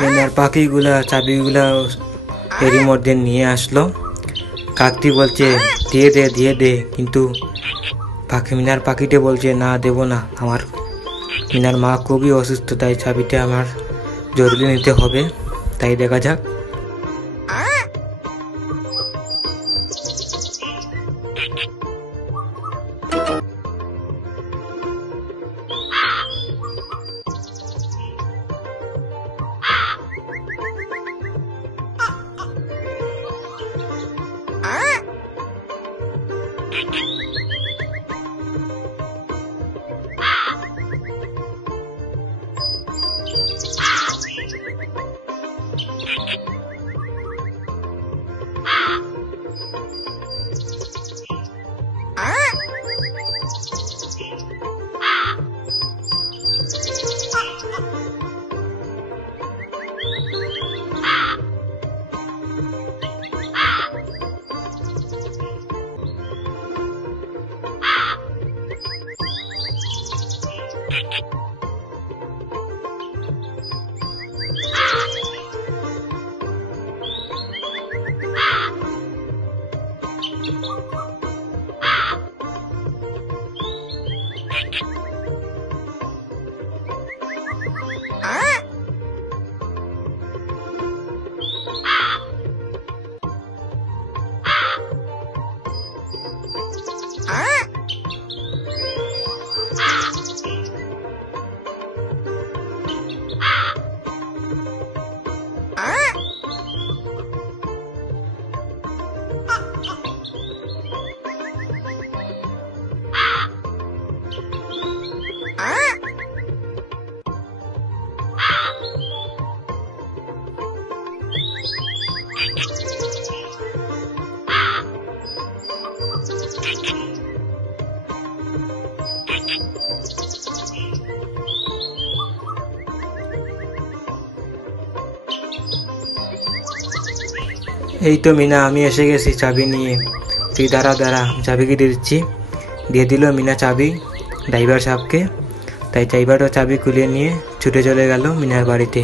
মিনার পাখিগুলা চাবিগুলা এরই মধ্যে নিয়ে আসলো। কাকটি বলছে দিয়ে দে, কিন্তু মিনার পাখিটা বলছে না, দেব না। আমার মিনার মা খুবই অসুস্থ, তাই চাবিটা আমার জরুরি নিতে হবে। তাই দেখা যাক। এই তো মিনা, আমি এসে গেছি চাবি নিয়ে। তুই দাঁড়া, চাবিকে দিয়ে দিচ্ছি। দিয়ে দিল মিনা চাবি ড্রাইভার সাহেবকে। তাই ড্রাইভারও চাবি খুলে নিয়ে ছুটে চলে গেল মিনার বাড়িতে।